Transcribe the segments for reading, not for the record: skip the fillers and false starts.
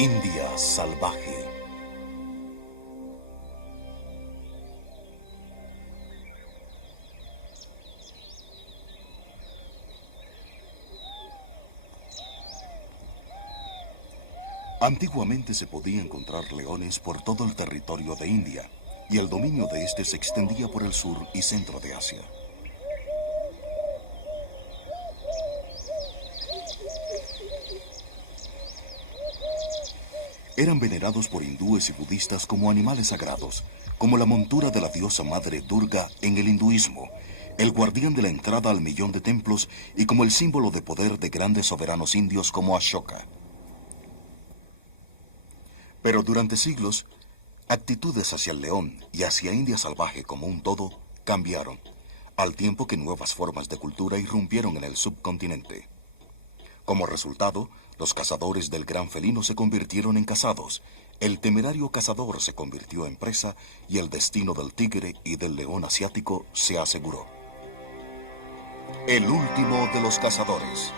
India salvaje. Antiguamente se podía encontrar leones por todo el territorio de India, y el dominio de este se extendía por el sur y centro de Asia. Eran venerados por hindúes y budistas como animales sagrados, como la montura de la diosa madre Durga en el hinduismo, el guardián de la entrada al millón de templos y como el símbolo de poder de grandes soberanos indios como Ashoka. Pero durante siglos, actitudes hacia el león y hacia India salvaje como un todo cambiaron, al tiempo que nuevas formas de cultura irrumpieron en el subcontinente. Como resultado, los cazadores del gran felino se convirtieron en cazados, el temerario cazador se convirtió en presa y el destino del tigre y del león asiático se aseguró. El último de los cazadores.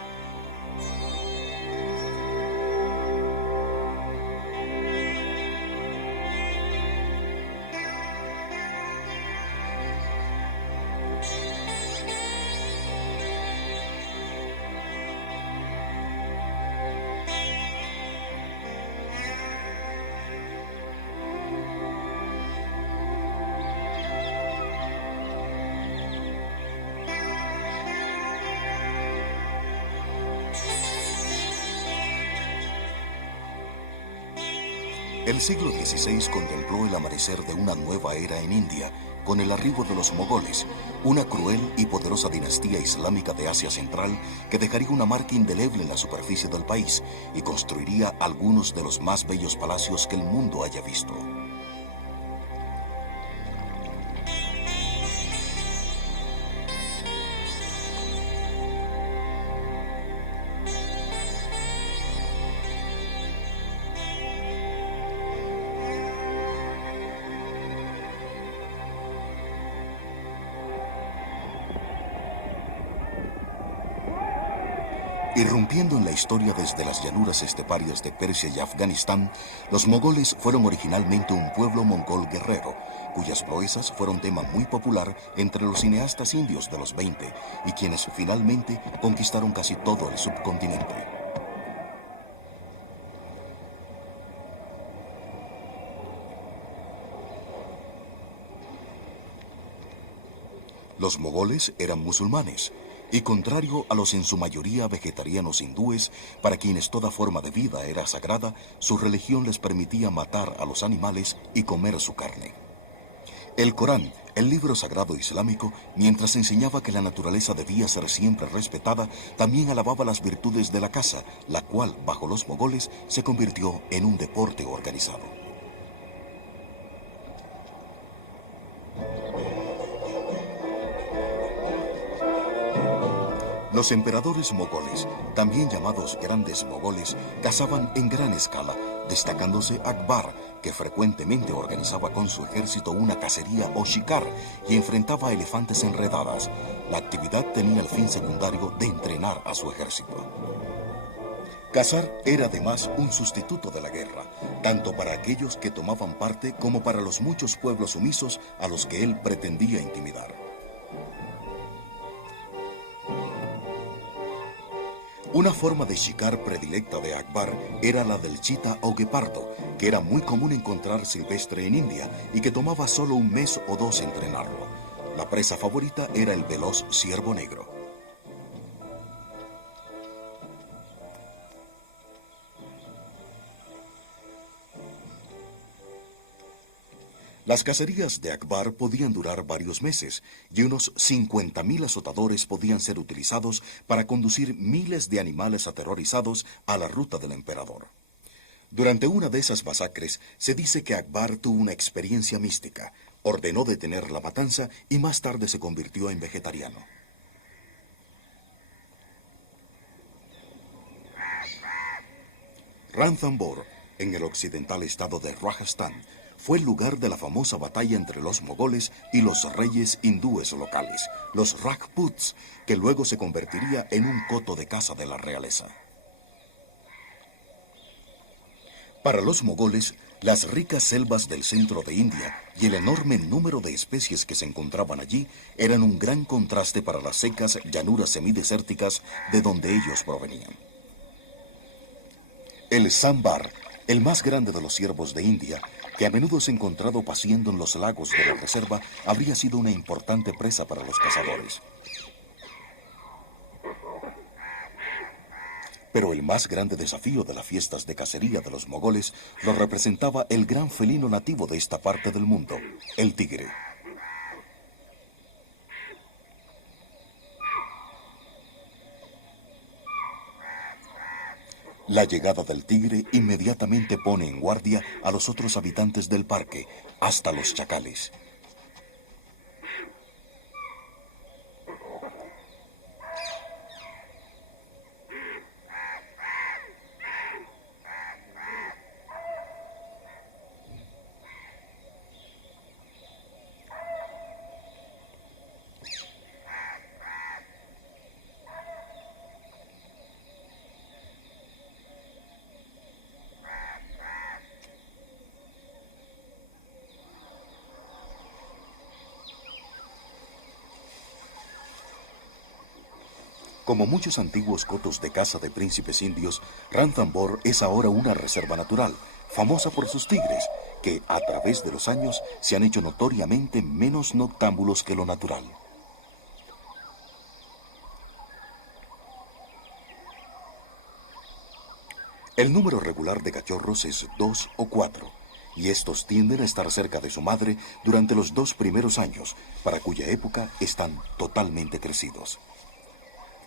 El siglo XVI contempló el amanecer de una nueva era en India, con el arribo de los mogoles, una cruel y poderosa dinastía islámica de Asia Central que dejaría una marca indeleble en la superficie del país y construiría algunos de los más bellos palacios que el mundo haya visto. Irrumpiendo en la historia desde las llanuras esteparias de Persia y Afganistán, los mogoles fueron originalmente un pueblo mongol guerrero, cuyas proezas fueron tema muy popular entre los cineastas indios de los 20 y quienes finalmente conquistaron casi todo el subcontinente. Los mogoles eran musulmanes, y contrario a los en su mayoría vegetarianos hindúes, para quienes toda forma de vida era sagrada, su religión les permitía matar a los animales y comer su carne. El Corán, el libro sagrado islámico, mientras enseñaba que la naturaleza debía ser siempre respetada, también alababa las virtudes de la caza, la cual, bajo los mogoles, se convirtió en un deporte organizado. Los emperadores mogoles, también llamados grandes mogoles, cazaban en gran escala, destacándose Akbar, que frecuentemente organizaba con su ejército una cacería o shikar y enfrentaba a elefantes enredadas. La actividad tenía el fin secundario de entrenar a su ejército. Cazar era además un sustituto de la guerra, tanto para aquellos que tomaban parte como para los muchos pueblos sumisos a los que él pretendía intimidar. Una forma de shikar predilecta de Akbar era la del chita o guepardo, que era muy común encontrar silvestre en India y que tomaba solo un mes o dos entrenarlo. La presa favorita era el veloz ciervo negro. Las cacerías de Akbar podían durar varios meses y unos 50.000 azotadores podían ser utilizados para conducir miles de animales aterrorizados a la ruta del emperador. Durante una de esas masacres se dice que Akbar tuvo una experiencia mística, ordenó detener la matanza y más tarde se convirtió en vegetariano. Ranthambore, en el occidental estado de Rajasthan, fue el lugar de la famosa batalla entre los mogoles y los reyes hindúes locales, los Rajputs, que luego se convertiría en un coto de caza de la realeza. Para los mogoles, las ricas selvas del centro de India y el enorme número de especies que se encontraban allí eran un gran contraste para las secas llanuras semidesérticas de donde ellos provenían. El sambar, el más grande de los ciervos de India, que a menudo se encontrado paseando en los lagos de la reserva, habría sido una importante presa para los cazadores. Pero el más grande desafío de las fiestas de cacería de los mogoles lo representaba el gran felino nativo de esta parte del mundo, el tigre. La llegada del tigre inmediatamente pone en guardia a los otros habitantes del parque, hasta los chacales. Como muchos antiguos cotos de caza de príncipes indios, Ranthambore es ahora una reserva natural, famosa por sus tigres, que a través de los años se han hecho notoriamente menos noctámbulos que lo natural. El número regular de cachorros es 2 o 4, y estos tienden a estar cerca de su madre durante los 2 primeros años, para cuya época están totalmente crecidos.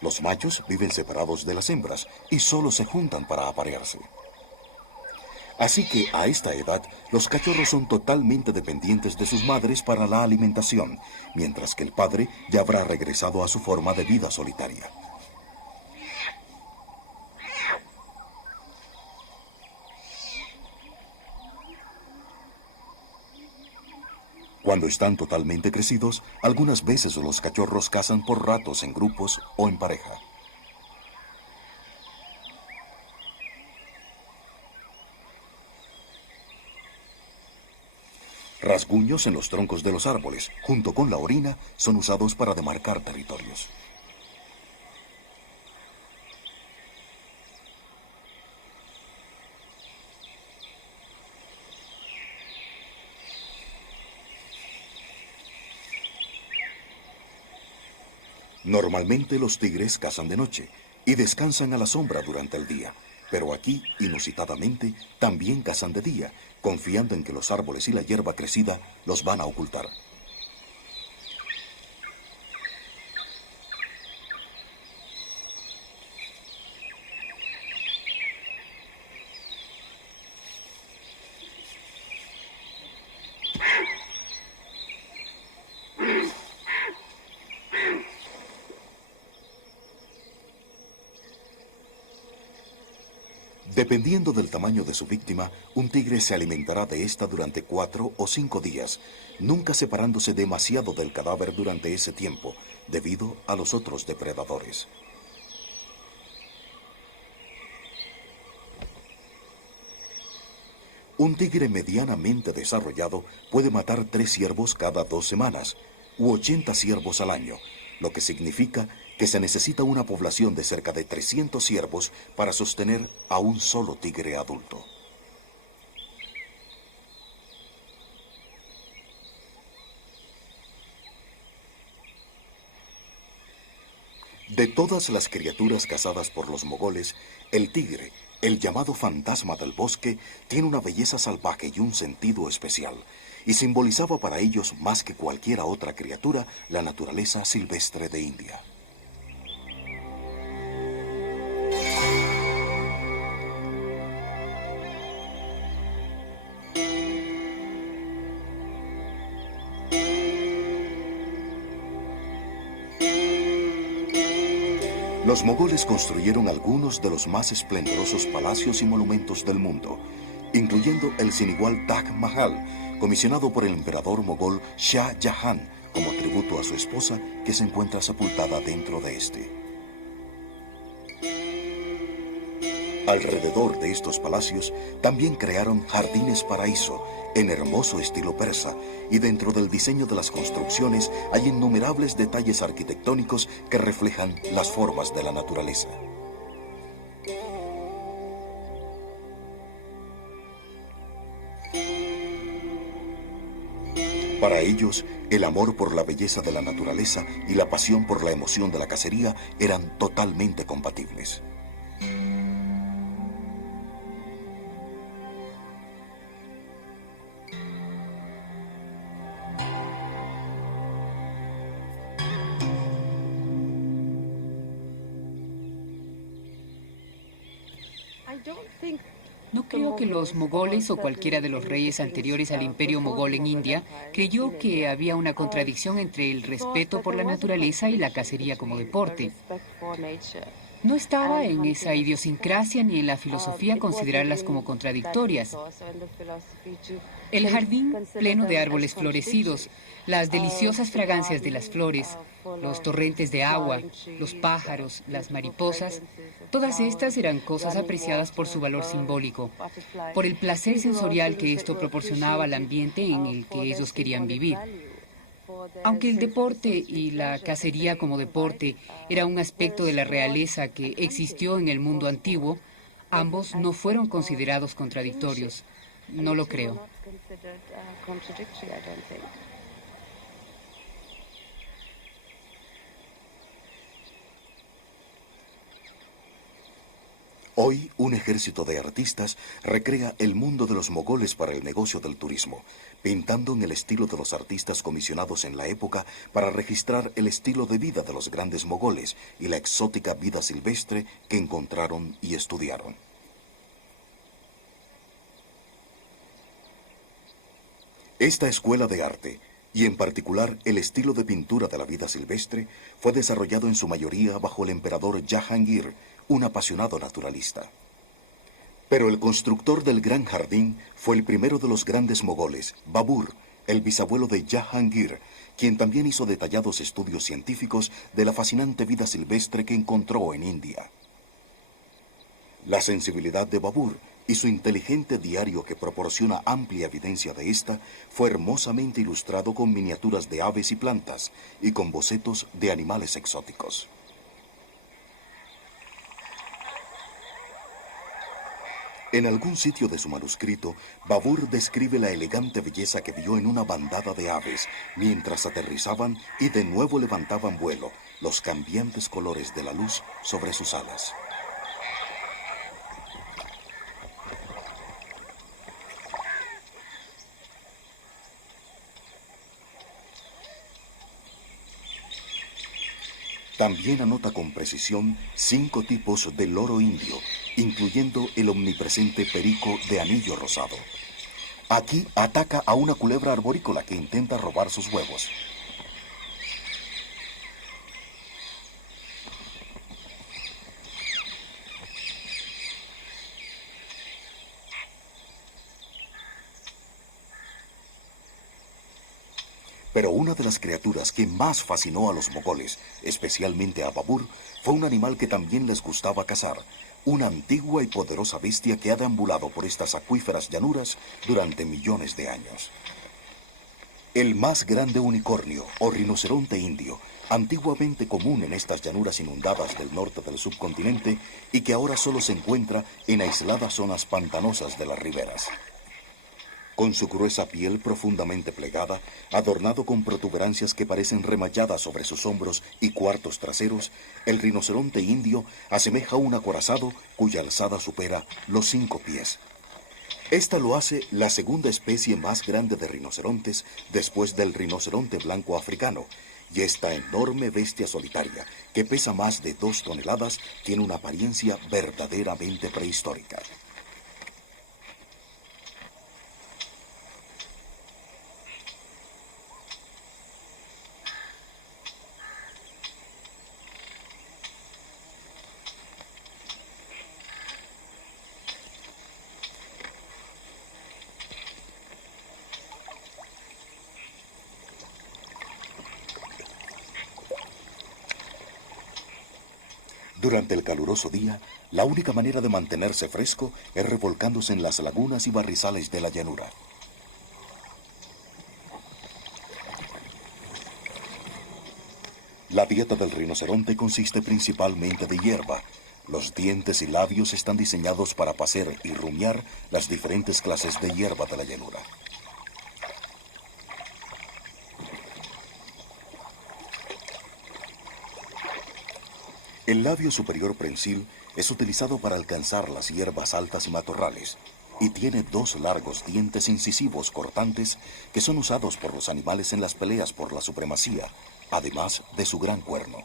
Los machos viven separados de las hembras y solo se juntan para aparearse. Así que a esta edad, los cachorros son totalmente dependientes de sus madres para la alimentación, mientras que el padre ya habrá regresado a su forma de vida solitaria. Cuando están totalmente crecidos, algunas veces los cachorros cazan por ratos en grupos o en pareja. Rasguños en los troncos de los árboles, junto con la orina, son usados para demarcar territorios. Normalmente los tigres cazan de noche y descansan a la sombra durante el día, pero aquí, inusitadamente, también cazan de día, confiando en que los árboles y la hierba crecida los van a ocultar. Dependiendo del tamaño de su víctima, un tigre se alimentará de esta durante 4 o 5 días, nunca separándose demasiado del cadáver durante ese tiempo, debido a los otros depredadores. Un tigre medianamente desarrollado puede matar 3 ciervos cada 2 semanas, u 80 ciervos al año, lo que significa que se necesita una población de cerca de 300 ciervos para sostener a un solo tigre adulto. De todas las criaturas cazadas por los mogoles, el tigre, el llamado fantasma del bosque, tiene una belleza salvaje y un sentido especial, y simbolizaba para ellos más que cualquier otra criatura la naturaleza silvestre de India. Los mogoles construyeron algunos de los más esplendorosos palacios y monumentos del mundo, incluyendo el sin igual Taj Mahal, comisionado por el emperador mogol Shah Jahan como tributo a su esposa, que se encuentra sepultada dentro de este. Alrededor de estos palacios también crearon jardines paraíso en hermoso estilo persa, y dentro del diseño de las construcciones hay innumerables detalles arquitectónicos que reflejan las formas de la naturaleza. Para ellos, el amor por la belleza de la naturaleza y la pasión por la emoción de la cacería eran totalmente compatibles. No creo que los mogoles o cualquiera de los reyes anteriores al imperio mogol en India creyó que había una contradicción entre el respeto por la naturaleza y la cacería como deporte. No estaba en esa idiosincrasia ni en la filosofía considerarlas como contradictorias. El jardín pleno de árboles florecidos, las deliciosas fragancias de las flores, los torrentes de agua, los pájaros, las mariposas, todas estas eran cosas apreciadas por su valor simbólico, por el placer sensorial que esto proporcionaba al ambiente en el que ellos querían vivir. Aunque el deporte y la cacería como deporte era un aspecto de la realeza que existió en el mundo antiguo, ambos no fueron considerados contradictorios. No lo creo. Hoy, un ejército de artistas recrea el mundo de los mogoles para el negocio del turismo, pintando en el estilo de los artistas comisionados en la época para registrar el estilo de vida de los grandes mogoles y la exótica vida silvestre que encontraron y estudiaron. Esta escuela de arte, y en particular el estilo de pintura de la vida silvestre, fue desarrollado en su mayoría bajo el emperador Jahangir, un apasionado naturalista. Pero el constructor del Gran Jardín fue el primero de los grandes mogoles, Babur, el bisabuelo de Jahangir, quien también hizo detallados estudios científicos de la fascinante vida silvestre que encontró en India. La sensibilidad de Babur y su inteligente diario que proporciona amplia evidencia de esta fue hermosamente ilustrado con miniaturas de aves y plantas y con bocetos de animales exóticos. En algún sitio de su manuscrito, Babur describe la elegante belleza que vio en una bandada de aves mientras aterrizaban y de nuevo levantaban vuelo, los cambiantes colores de la luz sobre sus alas. También anota con precisión 5 tipos de loro indio, incluyendo el omnipresente perico de anillo rosado. Aquí ataca a una culebra arborícola que intenta robar sus huevos. Pero una de las criaturas que más fascinó a los mogoles, especialmente a Babur, fue un animal que también les gustaba cazar, una antigua y poderosa bestia que ha deambulado por estas acuíferas llanuras durante millones de años. El más grande unicornio, o rinoceronte indio, antiguamente común en estas llanuras inundadas del norte del subcontinente y que ahora solo se encuentra en aisladas zonas pantanosas de las riberas. Con su gruesa piel profundamente plegada, adornado con protuberancias que parecen remalladas sobre sus hombros y cuartos traseros, el rinoceronte indio asemeja a un acorazado cuya alzada supera los 5 pies. Esta lo hace la segunda especie más grande de rinocerontes después del rinoceronte blanco africano, y esta enorme bestia solitaria, que pesa más de 2 toneladas, tiene una apariencia verdaderamente prehistórica. Durante el caluroso día, la única manera de mantenerse fresco es revolcándose en las lagunas y barrizales de la llanura. La dieta del rinoceronte consiste principalmente de hierba. Los dientes y labios están diseñados para pacer y rumiar las diferentes clases de hierba de la llanura. El labio superior prensil es utilizado para alcanzar las hierbas altas y matorrales y tiene dos largos dientes incisivos cortantes que son usados por los animales en las peleas por la supremacía, además de su gran cuerno.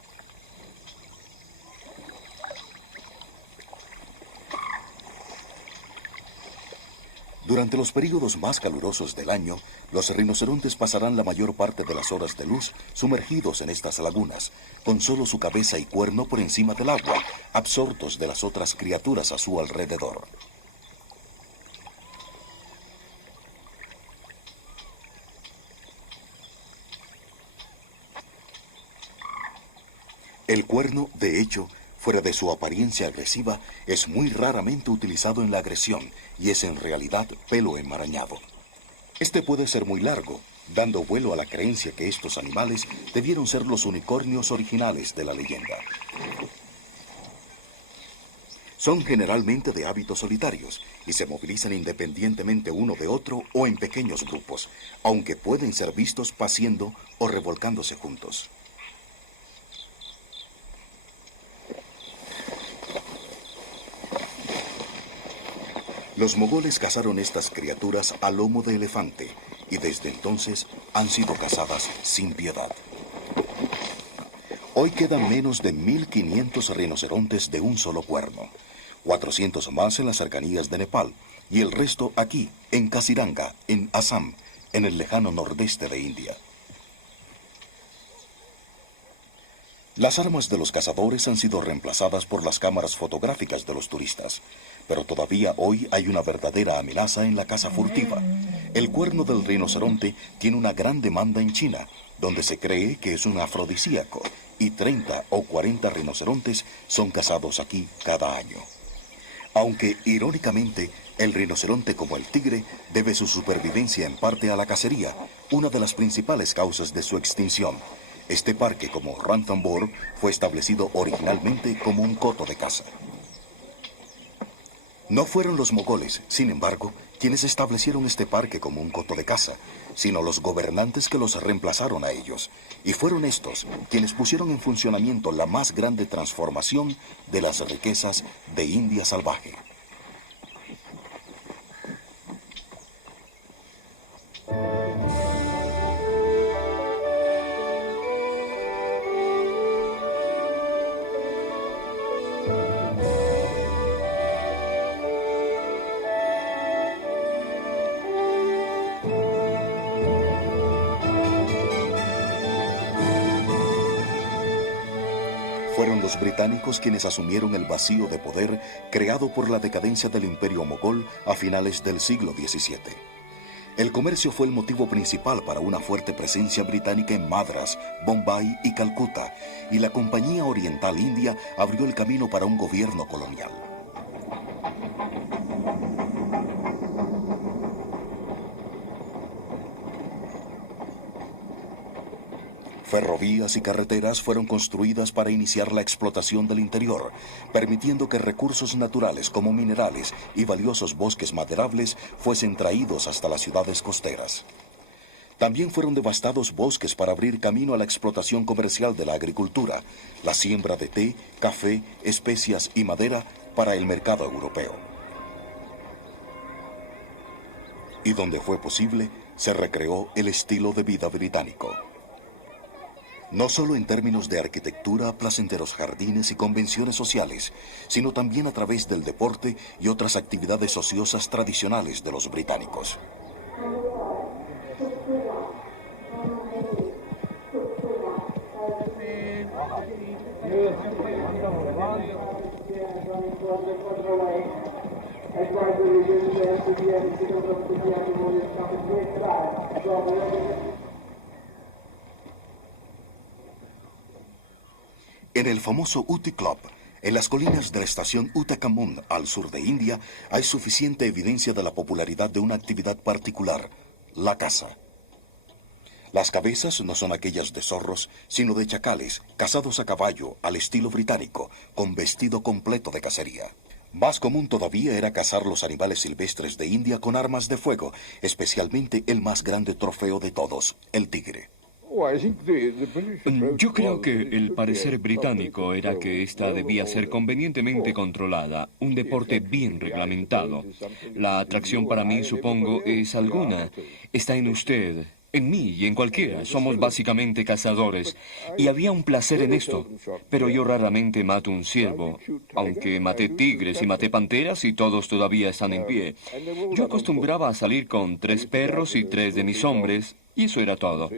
Durante los períodos más calurosos del año, los rinocerontes pasarán la mayor parte de las horas de luz sumergidos en estas lagunas, con solo su cabeza y cuerno por encima del agua, absortos de las otras criaturas a su alrededor. El cuerno, de hecho, fuera de su apariencia agresiva, es muy raramente utilizado en la agresión y es en realidad pelo enmarañado. Este puede ser muy largo, dando vuelo a la creencia que estos animales debieron ser los unicornios originales de la leyenda. Son generalmente de hábitos solitarios y se movilizan independientemente uno de otro o en pequeños grupos, aunque pueden ser vistos paciendo o revolcándose juntos. Los mogoles cazaron estas criaturas a lomo de elefante y desde entonces han sido cazadas sin piedad. Hoy quedan menos de 1.500 rinocerontes de un solo cuerno, 400 más en las cercanías de Nepal y el resto aquí, en Kaziranga, en Assam, en el lejano nordeste de India. Las armas de los cazadores han sido reemplazadas por las cámaras fotográficas de los turistas, pero todavía hoy hay una verdadera amenaza en la caza furtiva. El cuerno del rinoceronte tiene una gran demanda en China, donde se cree que es un afrodisíaco, y 30 o 40 rinocerontes son cazados aquí cada año. Aunque, irónicamente, el rinoceronte como el tigre debe su supervivencia en parte a la cacería, una de las principales causas de su extinción. Este parque, como Ranthambore, fue establecido originalmente como un coto de caza. No fueron los mogoles, sin embargo, quienes establecieron este parque como un coto de caza, sino los gobernantes que los reemplazaron a ellos. Y fueron estos quienes pusieron en funcionamiento la más grande transformación de las riquezas de India salvaje. Fueron los británicos quienes asumieron el vacío de poder creado por la decadencia del imperio mogol a finales del siglo XVII. El comercio fue el motivo principal para una fuerte presencia británica en Madras, Bombay y Calcuta, y la Compañía Oriental India abrió el camino para un gobierno colonial. Ferrovías y carreteras fueron construidas para iniciar la explotación del interior, permitiendo que recursos naturales como minerales y valiosos bosques maderables fuesen traídos hasta las ciudades costeras. También fueron devastados bosques para abrir camino a la explotación comercial de la agricultura, la siembra de té, café, especias y madera para el mercado europeo. Y donde fue posible, se recreó el estilo de vida británico. No solo en términos de arquitectura, placenteros jardines y convenciones sociales, sino también a través del deporte y otras actividades ociosas tradicionales de los británicos. En el famoso Uti Club, En las colinas de la estación Uttarakhand, al sur de India, hay suficiente evidencia de la popularidad de una actividad particular, la caza. Las cabezas no son aquellas de zorros, sino de chacales, cazados a caballo, al estilo británico, con vestido completo de cacería. Más común todavía era cazar los animales silvestres de India con armas de fuego, especialmente el más grande trofeo de todos, el tigre. Yo creo que el parecer británico era que esta debía ser convenientemente controlada, un deporte bien reglamentado. La atracción para mí, supongo, es alguna. Está en usted, en mí y en cualquiera. Somos básicamente cazadores. Y había un placer en esto. Pero yo raramente mato un ciervo, aunque maté tigres y maté panteras y todos todavía están en pie. Yo acostumbraba a salir con 3 perros y 3 de mis hombres, y eso era todo.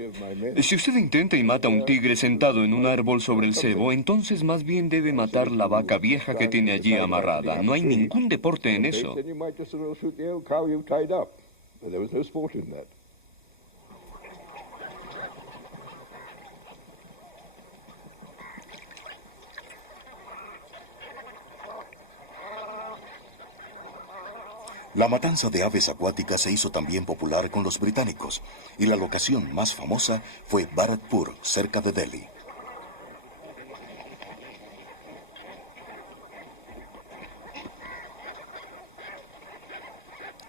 Si usted intenta y mata a un tigre sentado en un árbol sobre el cebo, entonces más bien debe matar la vaca vieja que tiene allí amarrada. No hay ningún deporte en eso. La matanza de aves acuáticas se hizo también popular con los británicos, y la locación más famosa fue Bharatpur, cerca de Delhi.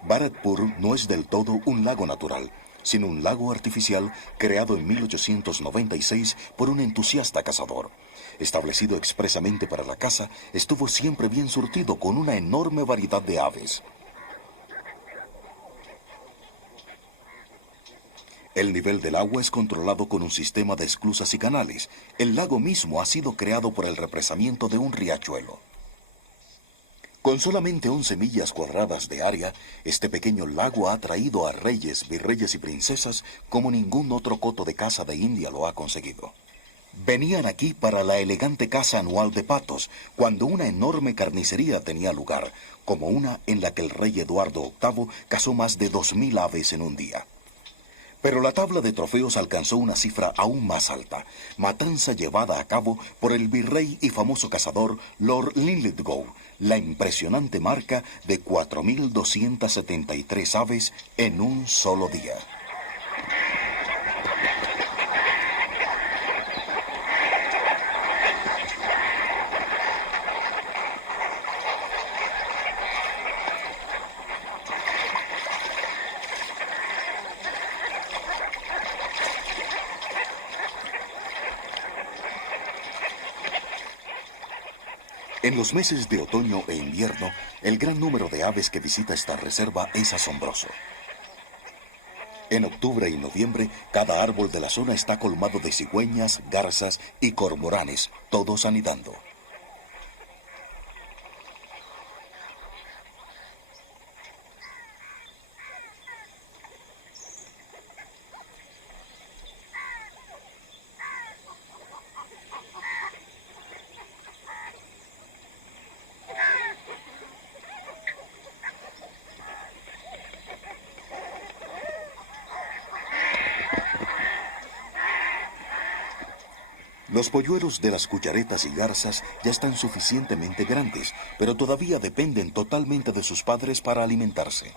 Bharatpur no es del todo un lago natural, sino un lago artificial creado en 1896 por un entusiasta cazador. Establecido expresamente para la caza, estuvo siempre bien surtido con una enorme variedad de aves. El nivel del agua es controlado con un sistema de esclusas y canales. El lago mismo ha sido creado por el represamiento de un riachuelo. Con solamente 11 millas cuadradas de área, este pequeño lago ha atraído a reyes, virreyes y princesas como ningún otro coto de caza de India lo ha conseguido. Venían aquí para la elegante caza anual de patos, cuando una enorme carnicería tenía lugar, como una en la que el rey Eduardo VIII cazó más de 2.000 aves en un día. Pero la tabla de trofeos alcanzó una cifra aún más alta, matanza llevada a cabo por el virrey y famoso cazador Lord Linlithgow, la impresionante marca de 4.273 aves en un solo día. En los meses de otoño e invierno, el gran número de aves que visita esta reserva es asombroso. En octubre y noviembre, cada árbol de la zona está colmado de cigüeñas, garzas y cormoranes, todos anidando. Los polluelos de las cucharetas y garzas ya están suficientemente grandes, pero todavía dependen totalmente de sus padres para alimentarse.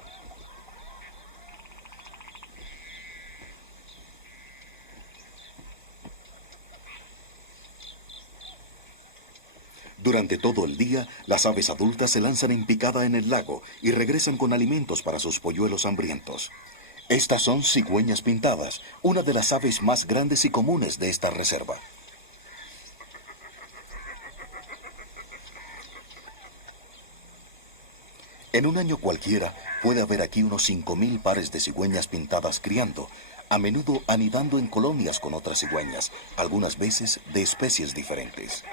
Durante todo el día, las aves adultas se lanzan en picada en el lago y regresan con alimentos para sus polluelos hambrientos. Estas son cigüeñas pintadas, una de las aves más grandes y comunes de esta reserva. En un año cualquiera puede haber aquí unos 5.000 pares de cigüeñas pintadas criando, a menudo anidando en colonias con otras cigüeñas, algunas veces de especies diferentes.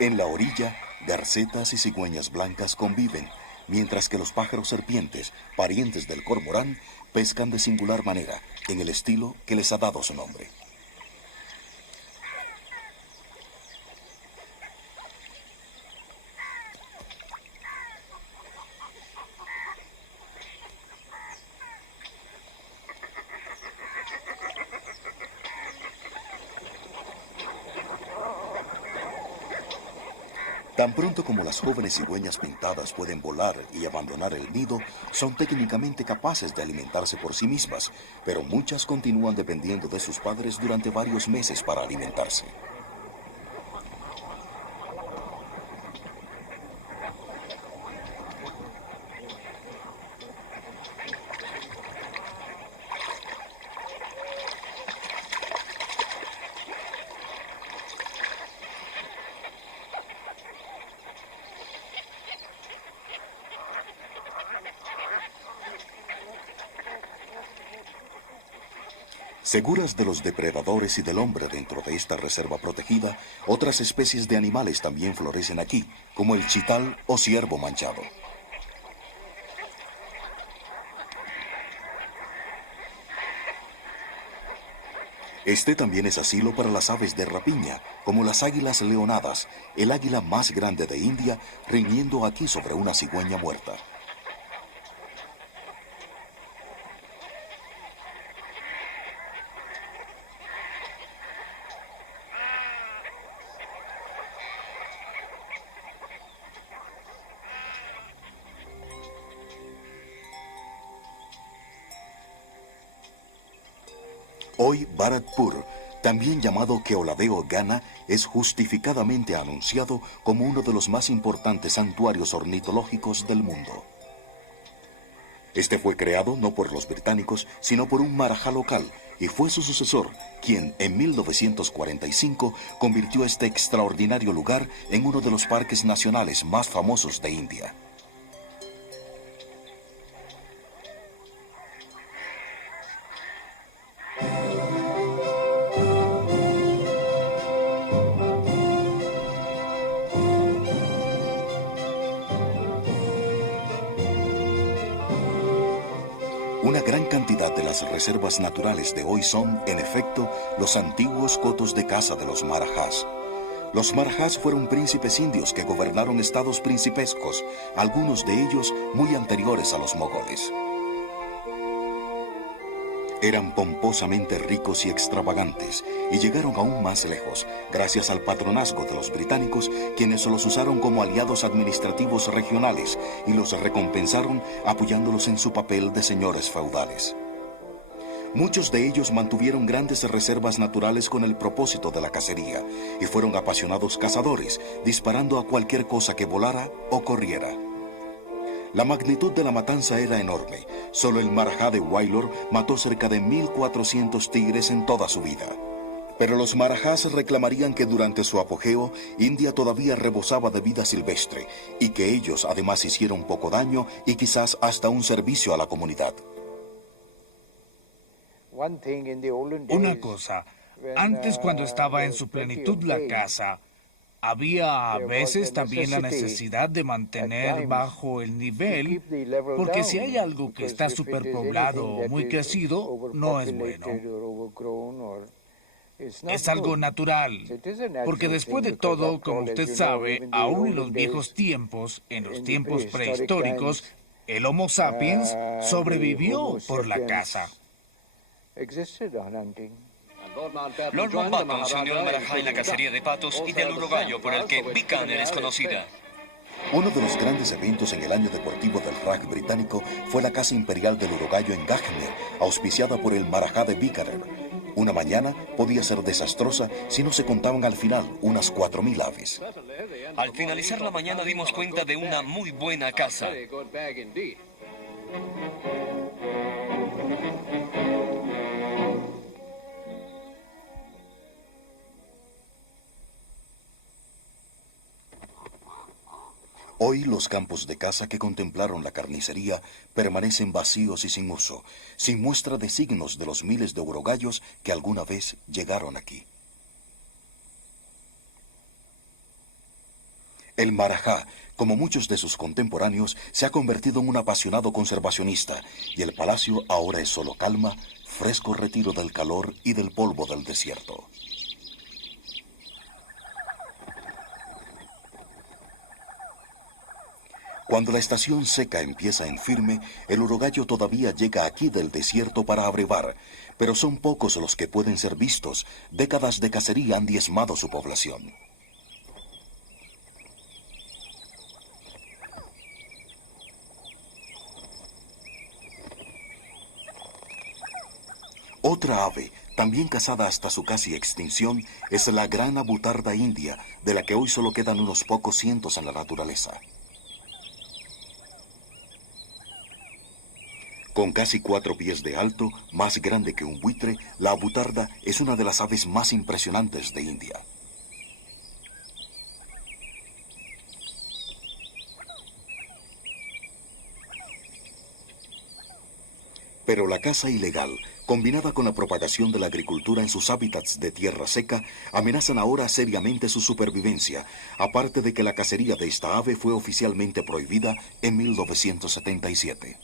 En la orilla, garcetas y cigüeñas blancas conviven, mientras que los pájaros serpientes, parientes del cormorán, pescan de singular manera, en el estilo que les ha dado su nombre. Tan pronto como las jóvenes cigüeñas pintadas pueden volar y abandonar el nido, son técnicamente capaces de alimentarse por sí mismas, pero muchas continúan dependiendo de sus padres durante varios meses para alimentarse. Seguras de los depredadores y del hombre dentro de esta reserva protegida, otras especies de animales también florecen aquí, como el chital o ciervo manchado. Este también es asilo para las aves de rapiña, como las águilas leonadas, el águila más grande de India, riñendo aquí sobre una cigüeña muerta. Hoy Bharatpur, también llamado Keoladeo Ghana, es justificadamente anunciado como uno de los más importantes santuarios ornitológicos del mundo. Este fue creado no por los británicos, sino por un marajá local, y fue su sucesor, quien en 1945 convirtió este extraordinario lugar en uno de los parques nacionales más famosos de India. Una gran cantidad de las reservas naturales de hoy son, en efecto, los antiguos cotos de caza de los marajás. Los marajás fueron príncipes indios que gobernaron estados principescos, algunos de ellos muy anteriores a los mogoles. Eran pomposamente ricos y extravagantes, y llegaron aún más lejos, gracias al patronazgo de los británicos, quienes los usaron como aliados administrativos regionales y los recompensaron apoyándolos en su papel de señores feudales. Muchos de ellos mantuvieron grandes reservas naturales con el propósito de la cacería, y fueron apasionados cazadores, disparando a cualquier cosa que volara o corriera. La magnitud de la matanza era enorme. Solo el marajá de Wailor mató cerca de 1.400 tigres en toda su vida. Pero los marajás reclamarían que durante su apogeo, India todavía rebosaba de vida silvestre, y que ellos además hicieron poco daño y quizás hasta un servicio a la comunidad. Una cosa, antes cuando estaba en su plenitud la caza, había a veces también la necesidad de mantener bajo el nivel, porque si hay algo que está superpoblado o muy crecido, no es bueno. Es algo natural, porque después de todo, como usted sabe, aún en los viejos tiempos, en los tiempos prehistóricos, el Homo sapiens sobrevivió por la caza. Lord Mountbatten se unió al marajá en la cacería de patos y del urogallo por el que Bikaner es conocida. Uno de los grandes eventos en el año deportivo del Raj británico fue la caza imperial del urogallo en Gajmer, auspiciada por el marajá de Bikaner. Una mañana podía ser desastrosa si no se contaban al final unas 4.000 aves. Al finalizar la mañana dimos cuenta de una muy buena caza. Hoy los campos de caza que contemplaron la carnicería permanecen vacíos y sin uso, sin muestra de signos de los miles de urogallos que alguna vez llegaron aquí. El marajá, como muchos de sus contemporáneos, se ha convertido en un apasionado conservacionista, y el palacio ahora es solo calma, fresco retiro del calor y del polvo del desierto. Cuando la estación seca empieza en firme, el urogallo todavía llega aquí del desierto para abrevar, pero son pocos los que pueden ser vistos. Décadas de cacería han diezmado su población. Otra ave, también cazada hasta su casi extinción, es la gran avutarda india, de la que hoy solo quedan unos pocos cientos en la naturaleza. Con casi 4 pies de alto, más grande que un buitre, la avutarda es una de las aves más impresionantes de India. Pero la caza ilegal, combinada con la propagación de la agricultura en sus hábitats de tierra seca, amenazan ahora seriamente su supervivencia, aparte de que la cacería de esta ave fue oficialmente prohibida en 1977.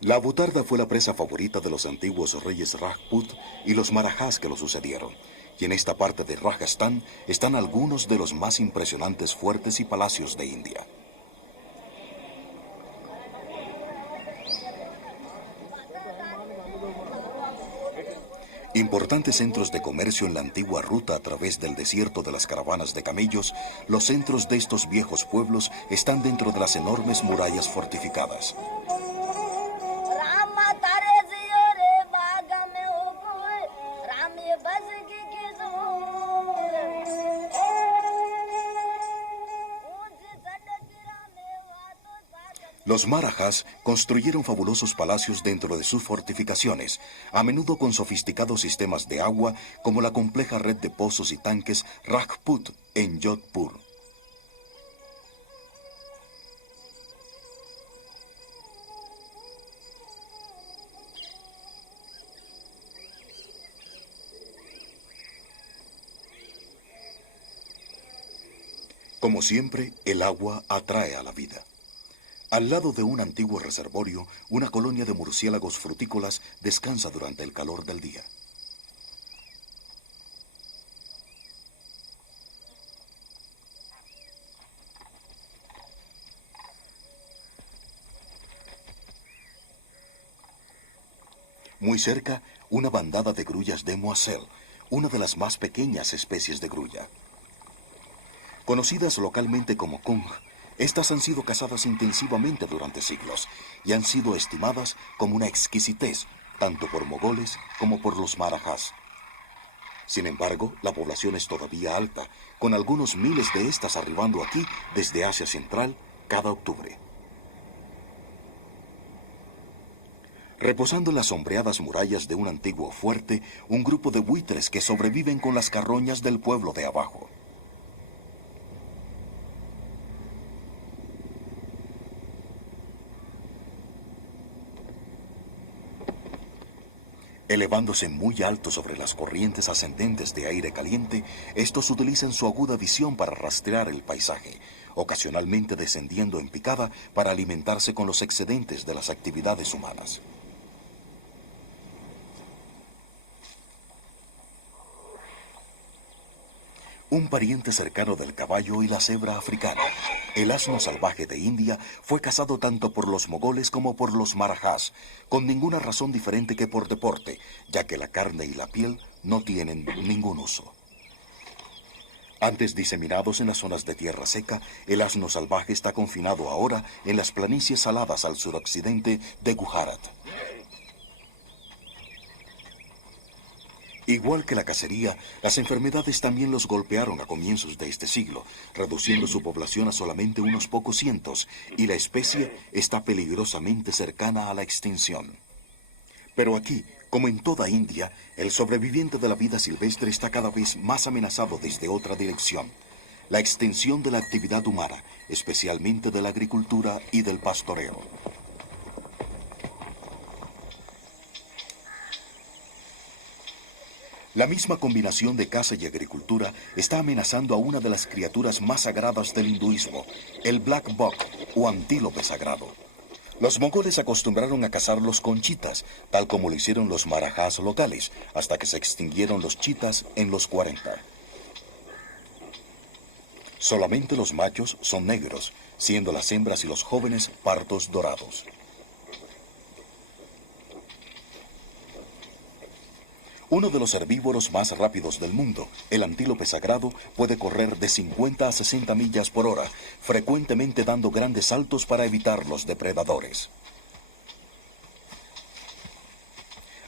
La avutarda fue la presa favorita de los antiguos reyes Rajput y los Marajás que lo sucedieron. Y en esta parte de Rajastán están algunos de los más impresionantes fuertes y palacios de India. Importantes centros de comercio en la antigua ruta a través del desierto de las caravanas de camellos, los centros de estos viejos pueblos están dentro de las enormes murallas fortificadas. Los Marajás construyeron fabulosos palacios dentro de sus fortificaciones, a menudo con sofisticados sistemas de agua, como la compleja red de pozos y tanques Rajput en Jodhpur. Como siempre, el agua atrae a la vida. Al lado de un antiguo reservorio, una colonia de murciélagos frutícolas descansa durante el calor del día. Muy cerca, una bandada de grullas de moiselle, una de las más pequeñas especies de grulla. Conocidas localmente como kung, estas han sido cazadas intensivamente durante siglos y han sido estimadas como una exquisitez, tanto por mogoles como por los marajás. Sin embargo, la población es todavía alta, con algunos miles de estas arribando aquí desde Asia Central cada octubre. Reposando en las sombreadas murallas de un antiguo fuerte, un grupo de buitres que sobreviven con las carroñas del pueblo de abajo. Elevándose muy alto sobre las corrientes ascendentes de aire caliente, estos utilizan su aguda visión para rastrear el paisaje, ocasionalmente descendiendo en picada para alimentarse con los excedentes de las actividades humanas. Un pariente cercano del caballo y la cebra africana, el asno salvaje de India, fue cazado tanto por los mogoles como por los marajás, con ninguna razón diferente que por deporte, ya que la carne y la piel no tienen ningún uso. Antes diseminados en las zonas de tierra seca, el asno salvaje está confinado ahora en las planicies saladas al suroccidente de Gujarat. Igual que la cacería, las enfermedades también los golpearon a comienzos de este siglo, reduciendo su población a solamente unos pocos cientos, y la especie está peligrosamente cercana a la extinción. Pero aquí, como en toda India, el sobreviviente de la vida silvestre está cada vez más amenazado desde otra dirección: la extensión de la actividad humana, especialmente de la agricultura y del pastoreo. La misma combinación de caza y agricultura está amenazando a una de las criaturas más sagradas del hinduismo, el black buck o antílope sagrado. Los mongoles acostumbraron a cazarlos con chitas, tal como lo hicieron los marajás locales, hasta que se extinguieron los chitas en los 40. Solamente los machos son negros, siendo las hembras y los jóvenes pardos dorados. Uno de los herbívoros más rápidos del mundo, el antílope sagrado, puede correr de 50 a 60 millas por hora, frecuentemente dando grandes saltos para evitar los depredadores.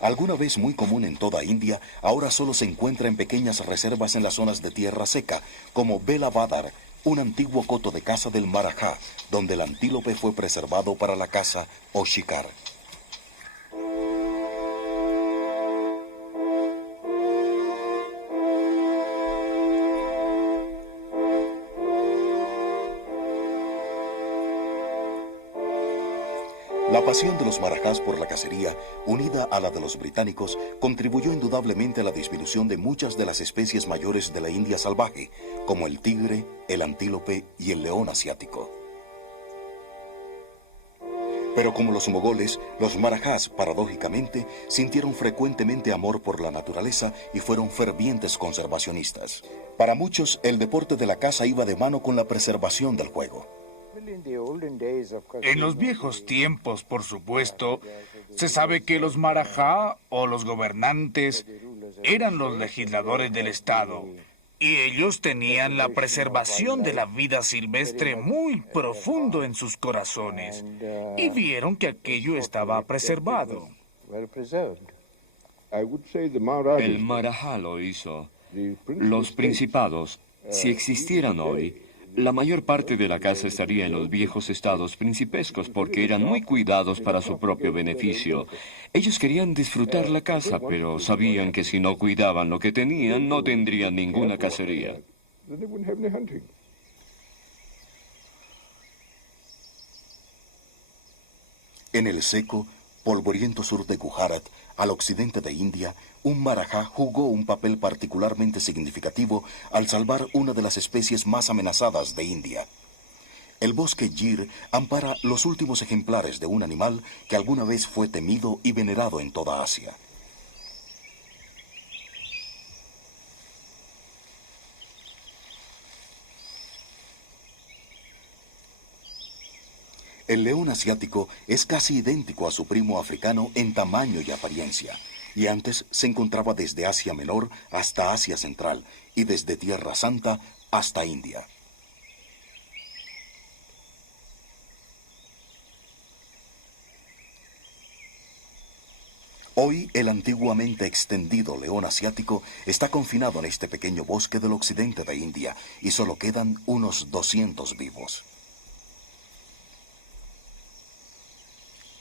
Alguna vez muy común en toda India, ahora solo se encuentra en pequeñas reservas en las zonas de tierra seca, como Bela Badar, un antiguo coto de caza del Marajá, donde el antílope fue preservado para la caza o shikar. La pasión de los marajás por la cacería, unida a la de los británicos, contribuyó indudablemente a la disminución de muchas de las especies mayores de la India salvaje, como el tigre, el antílope y el león asiático. Pero como los mogoles, los marajás, paradójicamente, sintieron frecuentemente amor por la naturaleza y fueron fervientes conservacionistas. Para muchos, el deporte de la caza iba de mano con la preservación del juego. En los viejos tiempos, por supuesto, se sabe que los marajá o los gobernantes eran los legisladores del Estado y ellos tenían la preservación de la vida silvestre muy profundo en sus corazones y vieron que aquello estaba preservado. El marajá lo hizo. Los principados, si existieran hoy, la mayor parte de la caza estaría en los viejos estados principescos porque eran muy cuidados para su propio beneficio. Ellos querían disfrutar la caza, pero sabían que si no cuidaban lo que tenían, no tendrían ninguna cacería. En el seco, polvoriento sur de Gujarat, al occidente de India, un marajá jugó un papel particularmente significativo al salvar una de las especies más amenazadas de India. El bosque Gir ampara los últimos ejemplares de un animal que alguna vez fue temido y venerado en toda Asia. El león asiático es casi idéntico a su primo africano en tamaño y apariencia, y antes se encontraba desde Asia Menor hasta Asia Central y desde Tierra Santa hasta India. Hoy el antiguamente extendido león asiático está confinado en este pequeño bosque del occidente de India y solo quedan unos 200 vivos.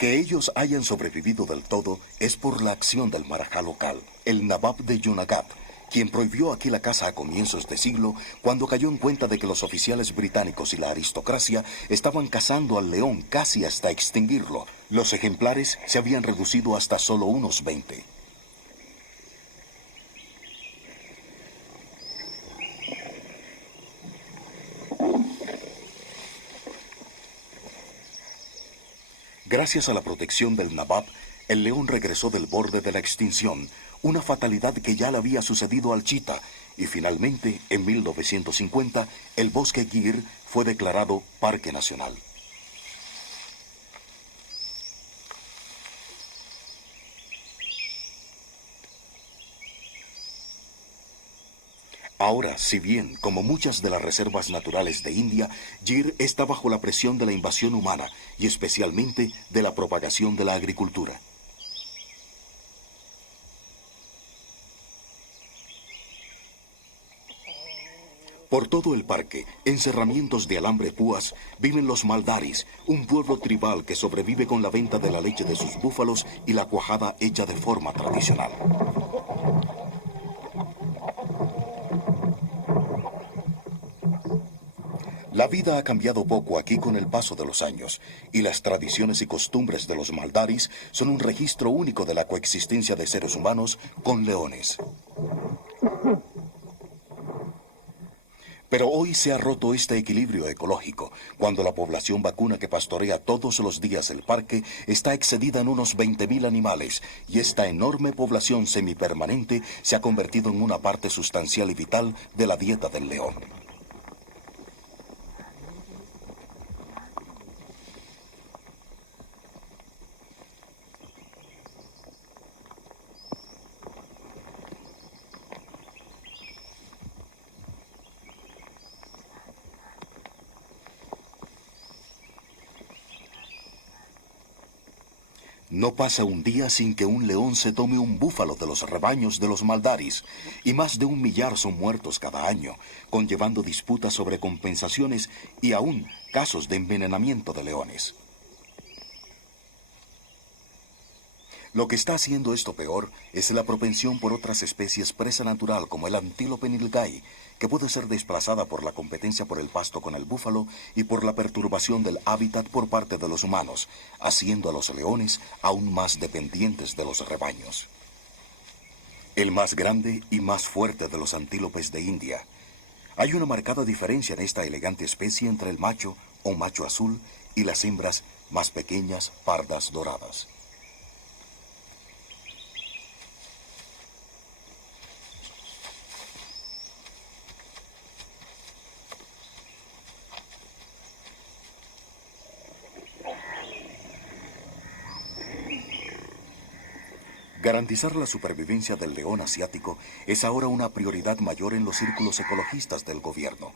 Que ellos hayan sobrevivido del todo es por la acción del marajá local, el Nawab de Junagadh, quien prohibió aquí la caza a comienzos de siglo cuando cayó en cuenta de que los oficiales británicos y la aristocracia estaban cazando al león casi hasta extinguirlo. Los ejemplares se habían reducido hasta solo unos 20. Gracias a la protección del Nawab, el león regresó del borde de la extinción, una fatalidad que ya le había sucedido al chita, y finalmente, en 1950, el bosque Gir fue declarado Parque Nacional. Ahora, si bien, como muchas de las reservas naturales de India, Gir está bajo la presión de la invasión humana y especialmente de la propagación de la agricultura. Por todo el parque, en cerramientos de alambre púas, viven los maldaris, un pueblo tribal que sobrevive con la venta de la leche de sus búfalos y la cuajada hecha de forma tradicional. La vida ha cambiado poco aquí con el paso de los años, y las tradiciones y costumbres de los maldaris son un registro único de la coexistencia de seres humanos con leones. Pero hoy se ha roto este equilibrio ecológico, cuando la población vacuna que pastorea todos los días el parque está excedida en unos 20.000 animales, y esta enorme población semipermanente se ha convertido en una parte sustancial y vital de la dieta del león. No pasa un día sin que un león se tome un búfalo de los rebaños de los Maldaris, y más de 1 millar son muertos cada año, conllevando disputas sobre compensaciones y aún casos de envenenamiento de leones. Lo que está haciendo esto peor es la propensión por otras especies presa natural como el antílope nilgai, que puede ser desplazada por la competencia por el pasto con el búfalo y por la perturbación del hábitat por parte de los humanos, haciendo a los leones aún más dependientes de los rebaños. El más grande y más fuerte de los antílopes de India. Hay una marcada diferencia en esta elegante especie entre el macho o macho azul y las hembras más pequeñas, pardas, doradas. Garantizar la supervivencia del león asiático es ahora una prioridad mayor en los círculos ecologistas del gobierno,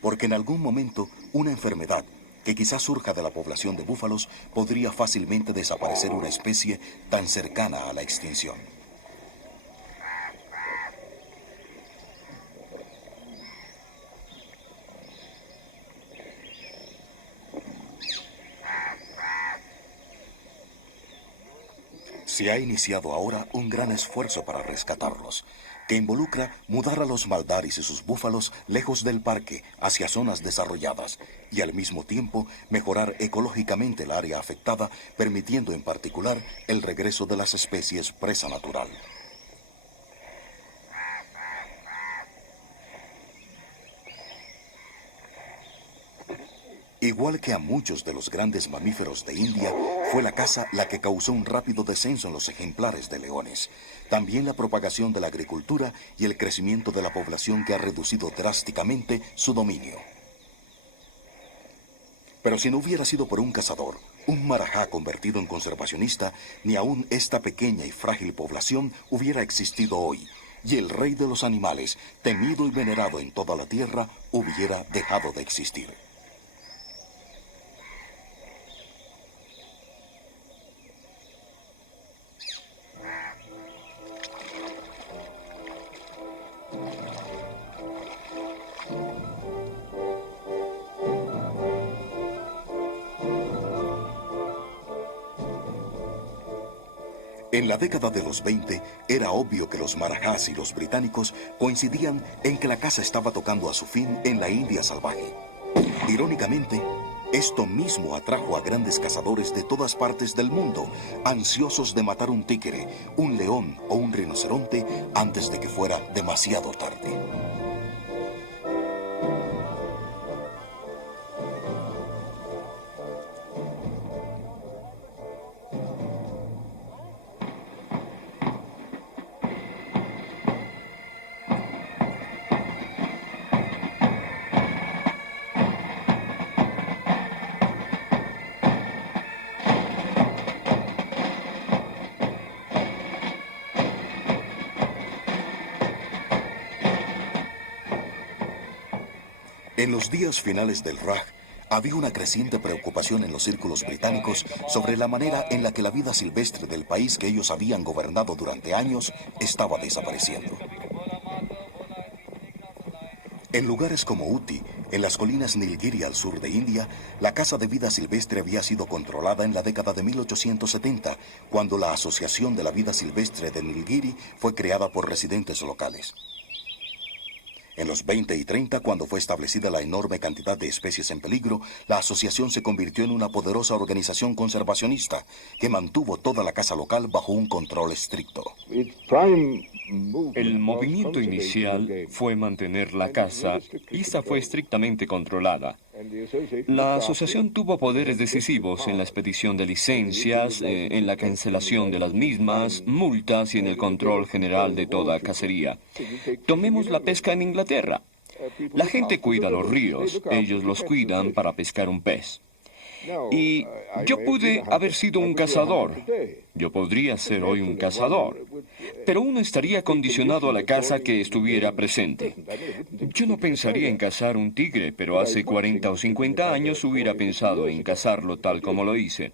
porque en algún momento una enfermedad que quizás surja de la población de búfalos podría fácilmente desaparecer una especie tan cercana a la extinción. Se ha iniciado ahora un gran esfuerzo para rescatarlos, que involucra mudar a los Maldaris y sus búfalos lejos del parque, hacia zonas desarrolladas, y al mismo tiempo mejorar ecológicamente el área afectada, permitiendo en particular el regreso de las especies presa natural. Igual que a muchos de los grandes mamíferos de India, fue la caza la que causó un rápido descenso en los ejemplares de leones. También la propagación de la agricultura y el crecimiento de la población que ha reducido drásticamente su dominio. Pero si no hubiera sido por un cazador, un marajá convertido en conservacionista, ni aún esta pequeña y frágil población hubiera existido hoy, y el rey de los animales, temido y venerado en toda la tierra, hubiera dejado de existir. En la década de los 20, era obvio que los marajás y los británicos coincidían en que la caza estaba tocando a su fin en la India salvaje. Irónicamente, esto mismo atrajo a grandes cazadores de todas partes del mundo, ansiosos de matar un tigre, un león o un rinoceronte antes de que fuera demasiado tarde. En los días finales del Raj, había una creciente preocupación en los círculos británicos sobre la manera en la que la vida silvestre del país que ellos habían gobernado durante años estaba desapareciendo. En lugares como Uti, en las colinas Nilgiri al sur de India, la caza de vida silvestre había sido controlada en la década de 1870, cuando la Asociación de la Vida Silvestre de Nilgiri fue creada por residentes locales. En los 20 y 30, cuando fue establecida la enorme cantidad de especies en peligro, la asociación se convirtió en una poderosa organización conservacionista que mantuvo toda la caza local bajo un control estricto. El movimiento inicial fue mantener la caza y esta fue estrictamente controlada. La asociación tuvo poderes decisivos en la expedición de licencias, en la cancelación de las mismas, multas y en el control general de toda cacería. Tomemos la pesca en Inglaterra. La gente cuida los ríos, ellos los cuidan para pescar un pez. Y yo pude haber sido un cazador. Yo podría ser hoy un cazador. Pero uno estaría condicionado a la caza que estuviera presente. Yo no pensaría en cazar un tigre, pero hace 40 o 50 años hubiera pensado en cazarlo tal como lo hice.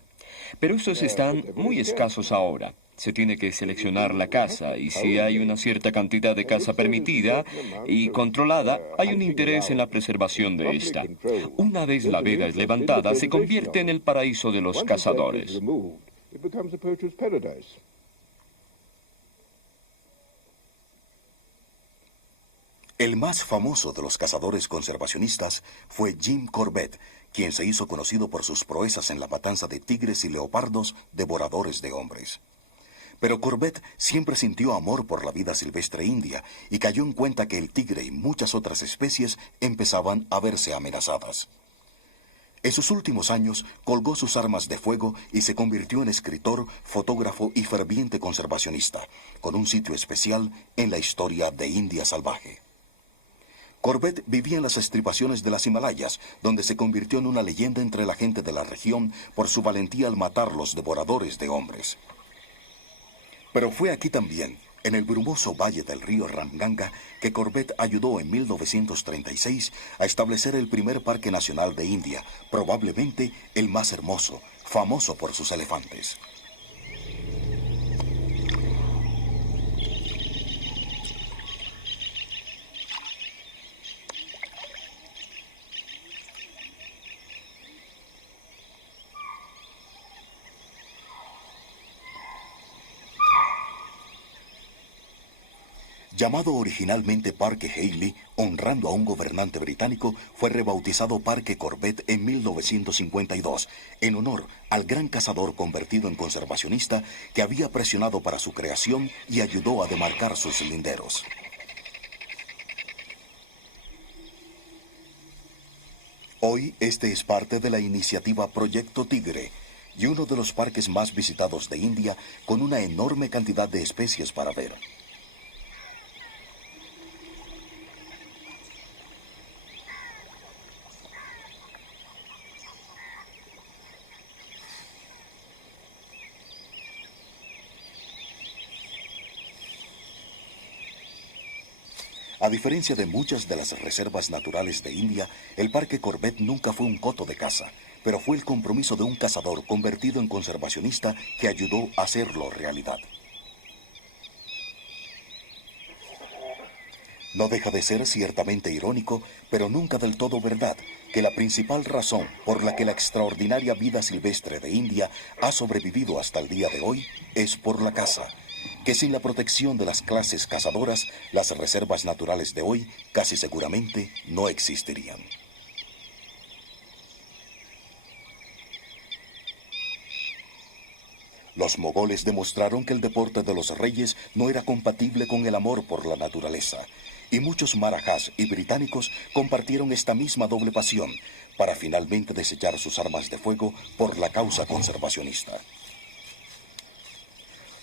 Pero estos están muy escasos ahora. Se tiene que seleccionar la caza y si hay una cierta cantidad de caza permitida y controlada, hay un interés en la preservación de esta. Una vez la veda es levantada, se convierte en el paraíso de los cazadores. El más famoso de los cazadores conservacionistas fue Jim Corbett, quien se hizo conocido por sus proezas en la matanza de tigres y leopardos devoradores de hombres. Pero Corbett siempre sintió amor por la vida silvestre india y cayó en cuenta que el tigre y muchas otras especies empezaban a verse amenazadas. En sus últimos años colgó sus armas de fuego y se convirtió en escritor, fotógrafo y ferviente conservacionista, con un sitio especial en la historia de India salvaje. Corbett vivía en las estribaciones de las Himalayas, donde se convirtió en una leyenda entre la gente de la región por su valentía al matar los devoradores de hombres. Pero fue aquí también, en el brumoso valle del río Ramganga, que Corbett ayudó en 1936 a establecer el primer parque nacional de India, probablemente el más hermoso, famoso por sus elefantes. Llamado originalmente Parque Haley, honrando a un gobernante británico, fue rebautizado Parque Corbett en 1952, en honor al gran cazador convertido en conservacionista que había presionado para su creación y ayudó a demarcar sus linderos. Hoy este es parte de la iniciativa Proyecto Tigre y uno de los parques más visitados de India, con una enorme cantidad de especies para ver. A diferencia de muchas de las reservas naturales de India, el Parque Corbett nunca fue un coto de caza, pero fue el compromiso de un cazador convertido en conservacionista que ayudó a hacerlo realidad. No deja de ser ciertamente irónico, pero nunca del todo verdad, que la principal razón por la que la extraordinaria vida silvestre de India ha sobrevivido hasta el día de hoy es por la caza, que sin la protección de las clases cazadoras, las reservas naturales de hoy casi seguramente no existirían. Los mogoles demostraron que el deporte de los reyes no era compatible con el amor por la naturaleza, y muchos marajás y británicos compartieron esta misma doble pasión para finalmente desechar sus armas de fuego por la causa conservacionista.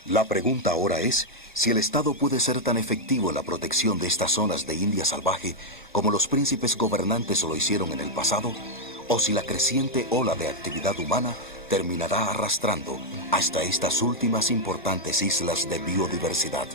La pregunta ahora es si el Estado puede ser tan efectivo en la protección de estas zonas de India salvaje como los príncipes gobernantes lo hicieron en el pasado, o si la creciente ola de actividad humana terminará arrastrando hasta estas últimas importantes islas de biodiversidad.